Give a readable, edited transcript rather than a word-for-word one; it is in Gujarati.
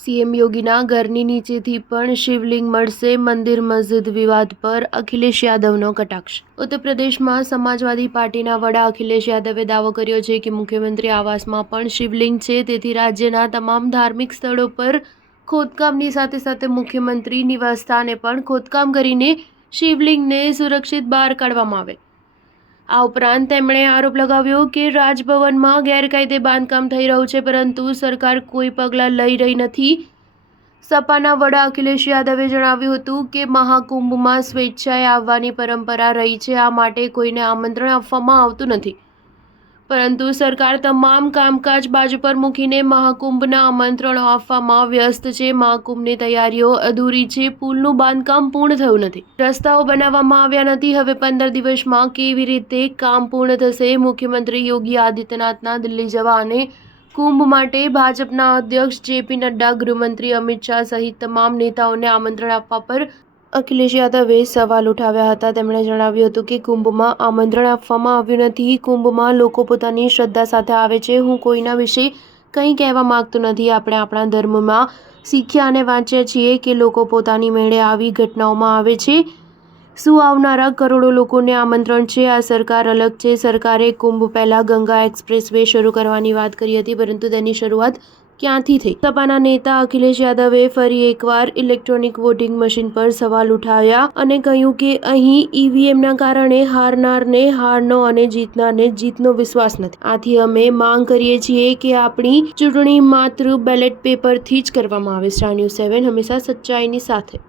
સીએમ યોગીના ઘરની નીચેથી પણ શિવલિંગ મળશે, મંદિર મસ્જિદ વિવાદ પર અખિલેશ યાદવનો કટાક્ષ। ઉત્તર પ્રદેશમાં સમાજવાદી પાર્ટીના વડા અખિલેશ યાદવે દાવો કર્યો છે કે મુખ્યમંત્રી આવાસમાં પણ શિવલિંગ છે, તેથી રાજ્યના તમામ ધાર્મિક સ્થળો પર ખોદકામની સાથે સાથે મુખ્યમંત્રી નિવાસસ્થાને પણ ખોદકામ કરીને શિવલિંગને સુરક્ષિત બહાર કાઢવામાં આવે। આ ઉપરાંત તેમણે આરોપ લગાવ્યો કે રાજભવનમાં ગેરકાયદે બાંધકામ થઈ રહ્યું છે, પરંતુ સરકાર કોઈ પગલાં લઈ રહી નથી। સપાના વડા અખિલેશ યાદવે જણાવ્યું હતું કે મહાકુંભમાં સ્વેચ્છાએ આવવાની પરંપરા રહી છે, આ માટે કોઈને આમંત્રણ આપવામાં આવતું નથી, પરંતુ સરકાર તમામ કામકાજ બાજુ પર મૂકીને મહાકુંભના આમંત્રણો આપવામાં વ્યસ્ત છે। મહાકુંભની તૈયારીઓ અધૂરી છે, પુલનું બાંધકામ પૂર્ણ થયું નથી, રસ્તાઓ બનાવવામાં આવ્યા નથી, હવે 15 દિવસમાં કેવી રીતે કામ પૂર્ણ થશે? મુખ્યમંત્રી યોગી આદિત્યનાથના દિલ્હી જવા અને કુંભ માટે ભાજપના અધ્યક્ષ જેપી નડ્ડા, ગૃહમંત્રી અમિત શાહ સહિત તમામ નેતાઓને આમંત્રણ આપવા પર અખિલેશ યાદવે સવાલ ઉઠાવ્યા હતા। તેમણે જણાવ્યું હતું કે કુંભમાં આમંત્રણ આપવામાં આવ્યું નથી, કુંભમાં લોકો પોતાની શ્રદ્ધા સાથે આવે છે, હું કોઈના વિશે કંઈ કહેવા માંગતો નથી। આપણે આપણા ધર્મમાં શીખ્યા અને વાંચ્યા છીએ કે લોકો પોતાની મેળે આવી ઘટનાઓમાં આવે છે। શું આવનારા કરોડો લોકોને આમંત્રણ છે? આ સરકાર અલગ છે। સરકારે કુંભ પહેલા ગંગા એક્સપ્રેસ વે શરૂ કરવાની વાત કરી હતી, પરંતુ તેની શરૂઆત ક્યાંથી થઈ? સપાના નેતા અખિલેશ યાદવે ફરી એકવાર ઇલેક્ટ્રોનિક વોટિંગ મશીન પર સવાલ ઉઠાવ્યા અને કહ્યું કે અહીં ઈવીએમના કારણે હારનારને હારનો અને જીતનારને જીતનો વિશ્વાસ નથી। આથી અમે માંગ કરીએ છીએ કે આપણી ચૂંટણી માત્ર બેલેટ પેપરથી જ કરવામાં આવે। સ્ટાર ન્યૂઝ 7 હંમેશા સચ્ચાઈની સાથે।